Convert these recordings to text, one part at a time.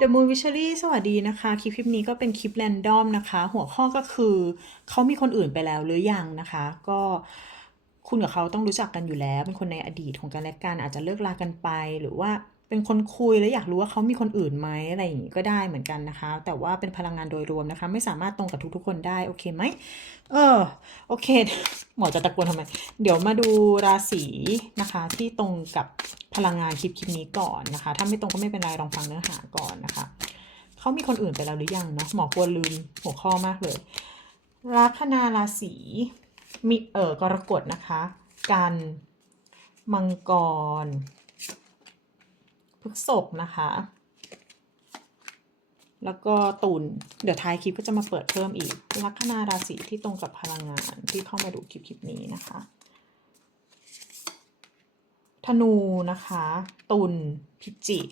The Moon w i s h e r y สวัสดีนะคะ คลิปคลิปนี้ก็เป็นคลิปแรนดอมนะคะ หัวข้อก็คือเขามีคนอื่นไปแล้วหรือยังนะคะ ก็คุณกับเขาต้องรู้จักกันอยู่แล้ว เป็นคนในอดีตของกันและกันอาจจะเลิกลากันไป หรือว่า เป็นคนคุยแล้วอยากรู้ว่าเขามีคนอื่นไหมอะไรอย่างนี้ก็ได้เหมือนกันนะคะ แต่ว่าเป็นพลังงานโดยรวมนะคะ ไม่สามารถตรงกับทุกๆคนได้โอเคไหมเออโอเค หมอจะตะโกนทำไม เดี๋ยวมาดูราศีนะคะ ที่ตรงกับพลังงานคลิปคลิปนี้ก่อนนะคะ ถ้าไม่ตรงก็ไม่เป็นไรลองฟังเนื้อหาก่อนนะคะเขามีคนอื่นไปแล้วหรือยังเนาะหมอกลัวลืมหัวข้อมากเลยลัคนาราศีมีเออกรกฎนะคะ กันมังกร พฤษภนะคะ แล้วก็ตุลเดี๋ยวท้ายคลิปก็จะมาเปิดเพิ่มอีก ลัคนาราศีที่ตรงกับพลังงานที่เข้ามาดูคลิปคลิปนี้นะคะธนูนะคะ ตุลพิจิก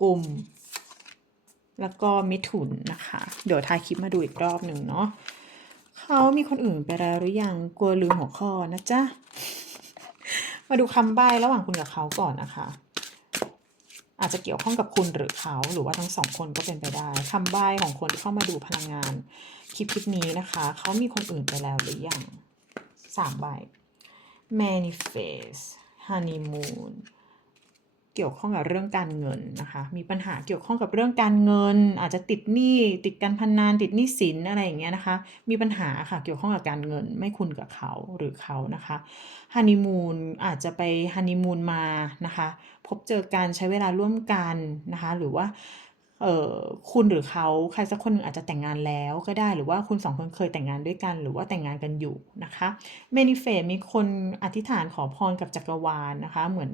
กุมแล้วก็มิถุนนะคะ เดี๋ยวท้ายคลิปมาดูอีกรอบหนึ่งเนาะเขามีคนอื่นไปแล้วหรือยังกลัวลืมหัวข้อนะจ๊ะ มาดูคำใบ้ระหว่างคุณกับเขาก่อนนะคะ อาจจะเกี่ยวข้องกับคุณหรือเขาหรือว่าทั้งสองคนก็เป็นไปได้คำใบ้ของคนที่เข้ามาดูพลังงานคลิปคลิปนี้นะคะ เขามีคนอื่นไปแล้วหรือยังสามใบ manifest honeymoon เกี่ยวข้องกับเรื่องการเงินนะคะ มีปัญหาเกี่ยวข้องกับเรื่องการเงิน อาจจะติดหนี้ติดการพนันติดหนี้สินอะไรอย่างเงี้ยนะคะ มีปัญหาค่ะเกี่ยวข้องกับการเงิน ไม่คุณกับเขาหรือเขานะคะฮันนีมูนอาจจะไปฮันนีมูนมานะคะ พบเจอการใช้เวลาร่วมกันนะคะ หรือว่า เอ่อคุณหรือเขาใครสักคนหนึ่งอาจจะแต่งงานแล้วก็ได้หรือว่าคุณสองคนเคยแต่งงานด้วยกัน หรือว่าแต่งงานกันอยู่นะคะเมนิเฟสมีคนอธิษฐานขอพรกับจักรวาลนะคะ เหมือน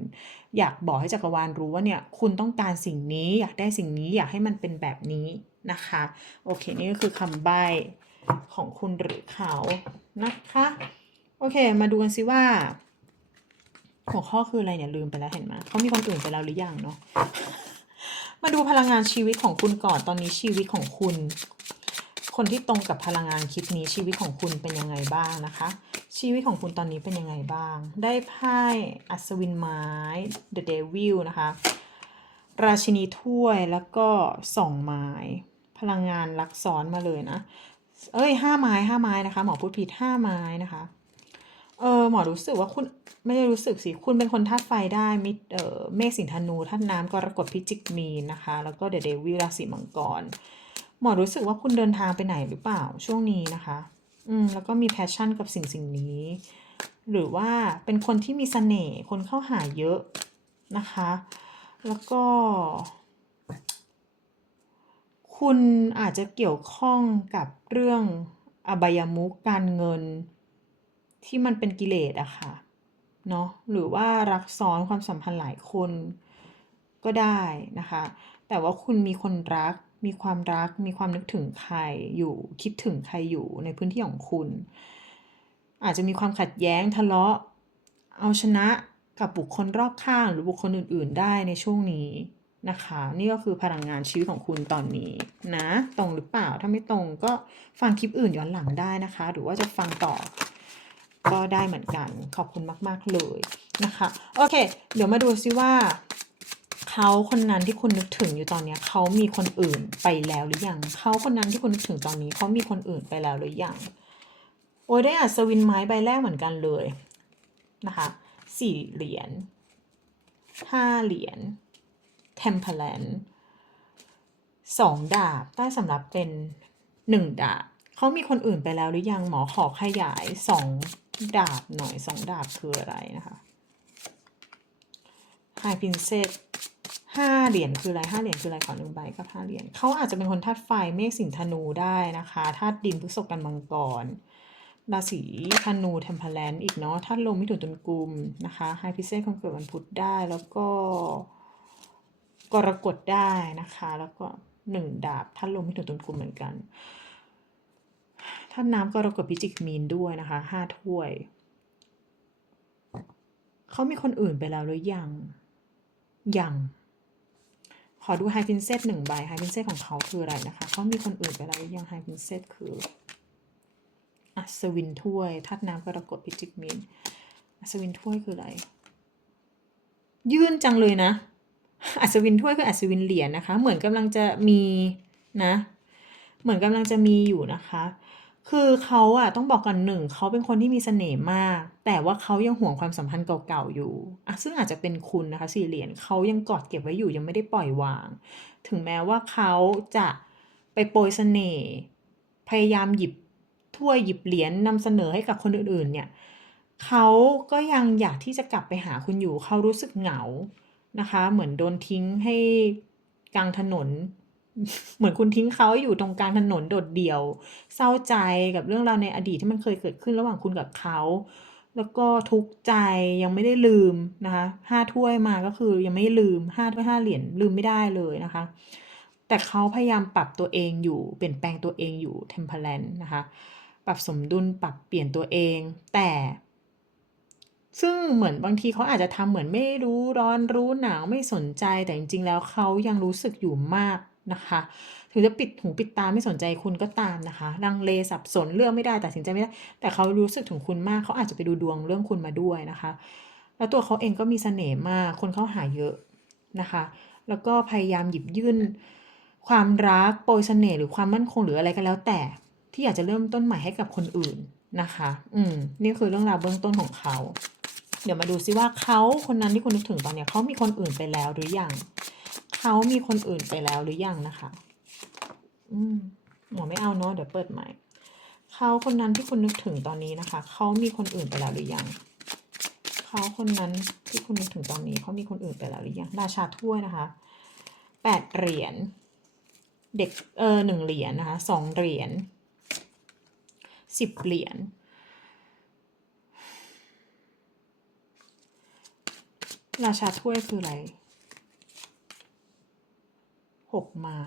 อยากบอกให้จักรวาลรู้ว่าเนี่ยคุณต้องการสิ่งนี้อยากได้สิ่งนี้อยากให้มันเป็นแบบนี้นะคะโอเคนี่ก็คือคำใบ้ของคุณหรือเขานะคะโอเค มาดูกันซิว่าหัวข้อคืออะไรเนี่ยลืมไปแล้วเห็นไหมเขามีคนอื่นไปแล้วหรือยังเนาะ มาดูพลังงานชีวิตของคุณก่อนตอนนี้ชีวิตของคุณ คนที่ตรงกับพลังงานคลิปนี้ชีวิตของคุณเป็นยังไงบ้างนะคะ ชีวิตของคุณตอนนี้เป็นยังไงบ้าง ได้ไพ่อัศวินไม้ The Devil นะคะ ราชินีถ้วยแล้วก็สองไม้ พลังงานลักซ้อนมาเลยนะ เอ้ยห้าไม้ห้าไม้นะคะ หมอพูดผิดห้าไม้นะคะ เออหมอรู้สึกว่าคุณไม่ได้รู้สึกสิคุณเป็นคนธาตุไฟได้มิเออเมฆสิงธนูธาตุน้ำกรกฎพิจิกมีนนะคะ แล้วก็เดเดวิลราศีมังกร หมอรู้สึกว่าคุณเดินทางไปไหนหรือเปล่าช่วงนี้นะคะ อืมแล้วก็มีแพชชั่นกับสิ่งสิ่งนี้ หรือว่าเป็นคนที่มีเสน่ห์คนเข้าหาเยอะนะคะ แล้วก็ คุณอาจจะเกี่ยวข้องกับเรื่องอบายมุขการเงิน ที่มันเป็นกิเลสอะค่ะเนาะหรือว่ารักซ้อนความสัมพันธ์หลายคนก็ได้นะคะ แต่ว่าคุณมีคนรัก มีความรัก มีความนึกถึงใครอยู่คิดถึงใครอยู่ในพื้นที่ของคุณ อาจจะมีความขัดแย้งทะเลาะ เอาชนะกับบุคคลรอบข้างหรือบุคคลอื่น ๆ ได้ในช่วงนี้นะคะ นี่ก็คือพลังงานชีวิตของคุณตอนนี้นะ ตรงหรือเปล่าถ้าไม่ตรงก็ฟังคลิปอื่นย้อนหลังได้นะคะ หรือว่าจะฟังต่อ ก็ได้เหมือนกัน ขอบคุณมาก ๆ เลยนะคะ โอเค เดี๋ยวมาดูซิว่า เขาคนนั้นที่คุณนึกถึงอยู่ตอนนี้เขามีคนอื่นไปแล้วหรือยังเขาคนนั้นที่คุณนึกถึงตอนนี้เขามีคนอื่นไปแล้วหรือยังโอ้ยได้อัศวินไม้ใบแรกเหมือนกันเลยนะคะสี่เหรียญห้าเหรียญ temperance สองดาบใต้สำหรับเป็นหนึ่งดาบเขามีคนอื่นไปแล้วหรือยังหมอขอขยายสอง ดาบหน่อยสองดาบคืออะไรนะคะ High Princess ห้าเหรียญคืออะไรห้าเหรียญคืออะไรขอหนึ่งใบกับห้าเหรียญเขาอาจจะเป็นคนธาตุไฟเมฆสิงธนูได้นะคะธาตุดินพฤษภกันมังกรราศีธนูเทมเพลนอีกเนาะธาตุลมมิถุนตุลกุมนะคะไฮพิเศษคนเกิดวันพุธได้แล้วก็กรกฎได้นะคะ แล้วก็หนึ่งดาบธาตุลมมิถุนตุลกุมเหมือนกัน ธาตุน้ำกรกฎพิจิกมีนด้วยนะคะห้าถ้วย เขามีคนอื่นไปแล้วหรือยัง ยัง ขอดูไฮพินเซตหนึ่งใบไฮพินเซตของเขาคืออะไรนะคะ เขามีคนอื่นไปแล้วหรือยังไฮพินเซตคืออัศวินถ้วยธาตุน้ำกรกฎพิจิกมีนอัศวินถ้วยคืออะไร ยื่นจังเลยนะ อัศวินถ้วยคืออัศวินเหรียญนะคะ เหมือนกำลังจะมีนะ เหมือนกำลังจะมีอยู่นะคะ คือเขาอะต้องบอกกันหนึ่งเขาเป็นคนที่มีเสน่ห์มาก แต่ว่าเขายังห่วงความสัมพันธ์เก่าๆอยู่อะซึ่งอาจจะเป็นคุณนะคะสี่เหรียญเขายังกอดเก็บไว้อยู่ยังไม่ได้ปล่อยวาง ถึงแม้ว่าเขาจะไปโปรยเสน่ห์พยายามหยิบถ้วยหยิบเหรียญนำเสนอให้กับคนอื่นๆ เนี่ยเขาก็ยังอยากที่จะกลับไปหาคุณอยู่เขารู้สึกเหงานะคะ เหมือนโดนทิ้งให้กลางถนน เหมือนคุณทิ้งเขาอยู่ตรงกลางถนนโดดเดี่ยว เศร้าใจกับเรื่องราวในอดีตที่มันเคยเกิดขึ้นระหว่างคุณกับเขาแล้วก็ทุกข์ใจยังไม่ได้ลืมนะคะห้าถ้วยมาก็คือยังไม่ลืมห้าถ้วยห้าเหรียญลืมไม่ได้เลยนะคะ แต่เขาพยายามปรับตัวเองอยู่เปลี่ยนแปลงตัวเองอยู่ temperance นะคะ ปรับสมดุลปรับเปลี่ยนตัวเอง แต่ ซึ่งเหมือนบางทีเขาอาจจะทำเหมือนไม่รู้ร้อนรู้หนาวไม่สนใจแต่จริงๆแล้วเขายังรู้สึกอยู่มาก นะคะถึงจะปิดหูปิดตาไม่สนใจคุณก็ตามนะคะลังเลสับสนเลือกไม่ได้ตัดสินใจไม่ได้ แต่เขารู้สึกถึงคุณมากเขาอาจจะไปดูดวงเรื่องคุณมาด้วยนะคะ แล้วตัวเขาเองก็มีเสน่ห์มากคนเข้าหาเยอะนะคะ แล้วก็พยายามหยิบยื่นความรักโปรยเสน่ห์หรือความมั่นคงหรืออะไรก็แล้วแต่ ที่อยากจะเริ่มต้นใหม่ให้กับคนอื่นนะคะ อืมนี่คือเรื่องราวเบื้องต้นของเขา เดี๋ยวมาดูซิว่าเขาคนนั้นที่คุณนึกถึงตอนเนี้ยเขามีคนอื่นไปแล้วหรือยัง เขามีคนอื่นไปแล้วหรือยังนะคะ อืมหมอไม่เอาเนาะเดี๋ยวเปิดใหม่เขาคนนั้นที่คุณนึกถึงตอนนี้นะคะ เขามีคนอื่นไปแล้วหรือยัง เขาคนนั้นที่คุณนึกถึงตอนนี้เขามีคนอื่นไปแล้วหรือยังราชาถ้วยนะคะแปดเหรียญเด็กเออหนึ่งเหรียญนะคะสองเหรียญสิบเหรียญราชาถ้วยคืออะไร หกไม้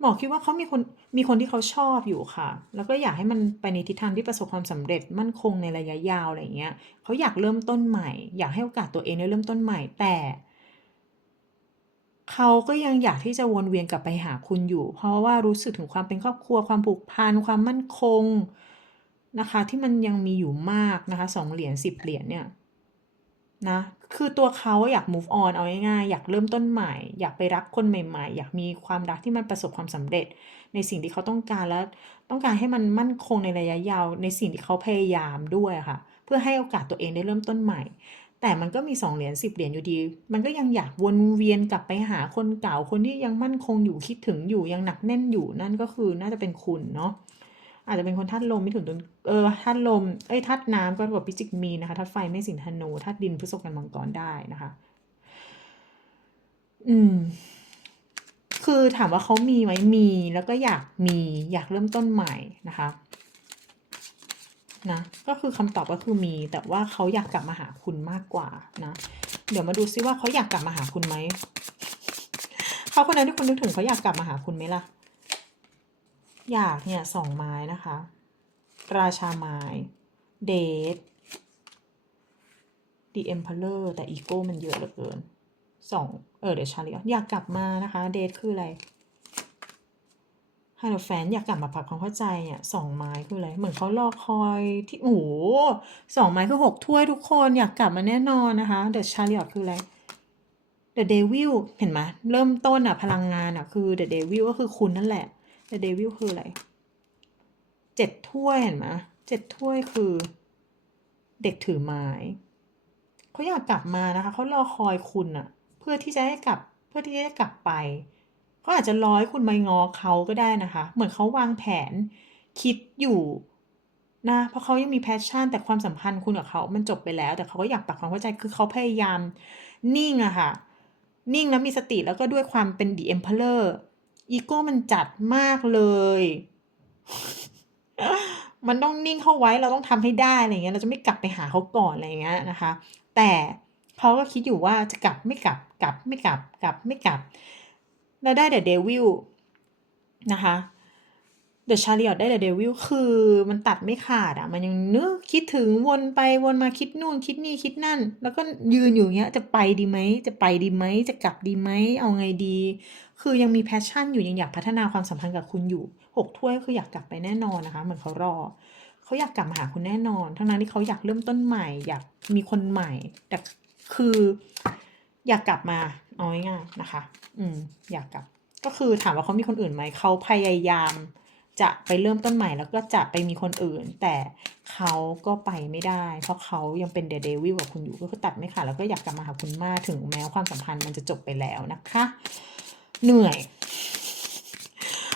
หมอคิดว่าเขามีคนมีคนที่เขาชอบอยู่ค่ะ แล้วก็อยากให้มันไปในทิศทางที่ประสบความสำเร็จมั่นคงในระยะยาวอะไรเงี้ยเขาอยากเริ่มต้นใหม่ อยากให้โอกาสตัวเองได้เริ่มต้นใหม่ แต่เขาก็ยังอยากที่จะวนเวียนกลับไปหาคุณอยู่ เพราะว่ารู้สึกถึงความเป็นครอบครัวความผูกพันความมั่นคงนะคะ ที่มันยังมีอยู่มากนะคะสองเหรียญสิบเหรียญเนี่ย นะคือตัวเขาอยาก move on เอาง่ายๆอยากเริ่มต้นใหม่ อยากไปรักคนใหม่ ๆ อยากมีความรักที่มันประสบความสำเร็จ ในสิ่งที่เขาต้องการและต้องการให้มันมั่นคงในระยะยาว ในสิ่งที่เขาพยายามด้วยค่ะ เพื่อให้โอกาสตัวเองได้เริ่มต้นใหม่ แต่มันก็มีสองเหรียญสิบเหรียญอยู่ดี มันก็ยังอยากวนเวียนกลับไปหาคนเก่าคนที่ยังมั่นคงอยู่คิดถึงอยู่ยังหนักแน่นอยู่นั่นก็คือน่าจะเป็นคุณเนาะ อาจจะเป็นคนธาตุลมมิถุนตุลเออธาตุลมเอ้ยธาตุน้ำก็แบบพิจิกมีนะคะธาตุไฟเมษสิงห์ธนูธาตุดินพฤษภกันมังกรได้นะคะ อืม คือถามว่าเขามีไหมมีแล้วก็อยากมีอยากเริ่มต้นใหม่นะคะนะก็คือคำตอบก็คือมี แต่ว่าเขาอยากกลับมาหาคุณมากกว่านะเดี๋ยวมาดูซิว่าเขาอยากกลับมาหาคุณไหมเขาคนนั้นที่คุณนึกถึงเขาอยากกลับมาหาคุณไหมล่ะ อยากเนี่ยสองไม้นะคะ ราชาไม้เดท The Emperor แต่อีโก้มันเยอะเหลือเกินสองเออเดี๋ยวชาลีอยากกลับมานะคะเดทคืออะไรฮัลโหลแฟนอยากกลับมาปรับความเข้าใจเนี่ยสองไม้คืออะไรเหมือนเขารอคอยที่โอ้โหสองไม้คือหกถ้วยทุกคนอยากกลับมาแน่นอนนะคะเดอะชาลีคืออะไร The Devil เห็นไหมเริ่มต้นอะพลังงานอะคือ The Devil ก็คือคุณนั่นแหละ The Devil คืออะไรเจ็ดถ้วยเห็นไหมเจ็ดถ้วยคือ เด็กถือไม้เขาอยากกลับมานะคะเขารอคอยคุณอะเพื่อที่จะให้กลับเพื่อที่จะให้กลับไปเขาอาจจะรอให้คุณมางอเขาก็ได้นะคะ เหมือนเขาวางแผนคิดอยู่นะเพราะเขายังมีแพชชั่น แต่ความสัมพันธ์คุณกับเขา มันจบไปแล้ว แต่เขาก็อยากปรับความเข้าใจคือเขาพยายามนิ่งอะค่ะ นิ่งแล้วมีสติแล้วก็ด้วยความเป็น The Emperor อี อีโก้มันจัดมากเลย มันต้องนิ่งเข้าไว้เราต้องทำให้ได้อะไรเงี้ย เราจะไม่กลับไปหาเขาก่อนอะไรเงี้ยนะคะ แต่เขาก็คิดอยู่ว่าจะกลับไม่กลับกลับไม่กลับกลับไม่กลับ แล้วได้ The Devil นะคะ The Chariot ได้ The Devil คือมันตัดไม่ขาดอะมันยังนึกคิดถึงวนไปวนมาคิดนู่นคิดนี่คิดนั่น แล้วก็ยืนอยู่เงี้ยจะไปดีไหมจะไปดีไหมจะกลับดีไหมเอาไงดี คือยังมีแพชชั่นอยู่ยังอยากพัฒนาความสัมพันธ์กับคุณอยู่หกถ้วยคืออยากกลับไปแน่นอนนะคะเหมือนเขารอเขาอยากกลับมาหาคุณแน่นอน ทั้งนั้นที่เขาอยากเริ่มต้นใหม่ อยากมีคนใหม่ แต่คืออยากกลับมาเอาง่ายๆนะคะ อืมอยากกลับ ก็คือถามว่าเขามีคนอื่นไหมเขาพยายามจะไปเริ่มต้นใหม่แล้วก็จะไปมีคนอื่น แต่เขาก็ไปไม่ได้ เพราะเขายังเป็นเดเดวิลกับคุณอยู่ก็คือตัดไม่ขาดแล้วก็อยากกลับมาหาคุณมากถึงแม้ความสัมพันธ์มันจะจบไปแล้วนะคะ เหนื่อย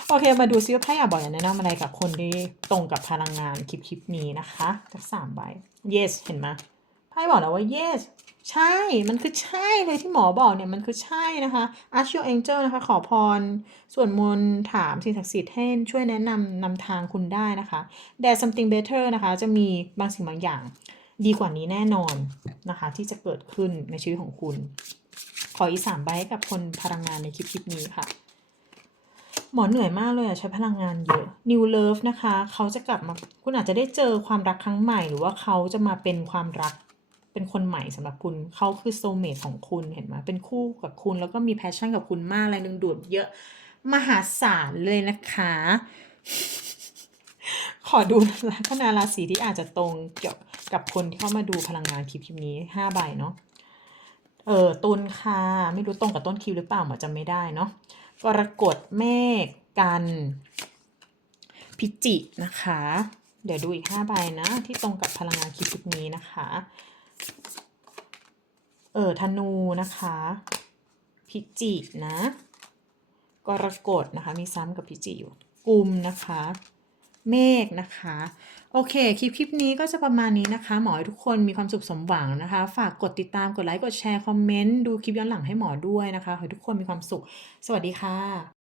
โอเค มาดูซิว่าไพ่อยากบอกอยากแนะนำอะไรกับคนที่ตรงกับพลังงานคลิปคลิปนี้นะคะจากสามใบ yes เห็นไหมไพ่บอกแล้วว่า yes ใช่ มันคือใช่เลยที่หมอบอกเนี่ย มันคือใช่นะคะ ask your angel นะคะ ขอพร ส่วนมนถามสิ่งศักดิ์สิทธิ์ให้ช่วยแนะนำนำทางคุณได้นะคะ there's something better นะคะ จะมีบางสิ่งบางอย่าง ดีกว่านี้แน่นอนนะคะ ที่จะเกิดขึ้นในชีวิตของคุณ ขออีกสามใบให้กับคนพลังงานในคลิปคลิปนี้ค่ะ หมอเหนื่อยมากเลยอะใช้พลังงานเยอะ New Love นะคะ เขาจะกลับมาคุณอาจจะได้เจอความรักครั้งใหม่ หรือว่าเขาจะมาเป็นความรักเป็นคนใหม่สำหรับคุณเขาคือโซ l เม e ของคุณเห็นไหมเป็นคู่กับคุณแล้วก็มีแพชชั่นกับคุณมากอะไรดึงดูดเยอะมหาศาลเลยนะคะ ขอดูลัคนาราศีที่อาจจะตรงเกี่ยวกับคนที่เข้ามาดูพลังงานคลิปคลิปนี้ห้าใบเนาะ เออตุลค่ะ ไม่รู้ตรงกับต้นคิวหรือเปล่าหมอจำไม่ได้เนาะกรกฎเมฆกัน พิจิกนะคะ เดี๋ยวดูอีกห้าใบนะ ที่ตรงกับพลังงานคลิปนี้นะคะ เออธนูนะคะ พิจิกนะ กรกฎนะคะ มีซ้ำกับพิจิอยู่กุมนะคะ เมฆนะคะ โอเค คลิปคลิปนี้ก็จะประมาณนี้นะคะ หมอให้ทุกคนมีความสุขสมหวังนะคะ ฝากกดติดตาม กดไลค์ กดแชร์ คอมเมนต์ ดูคลิปย้อนหลังให้หมอด้วยนะคะ ขอให้ทุกคนมีความสุข สวัสดีค่ะ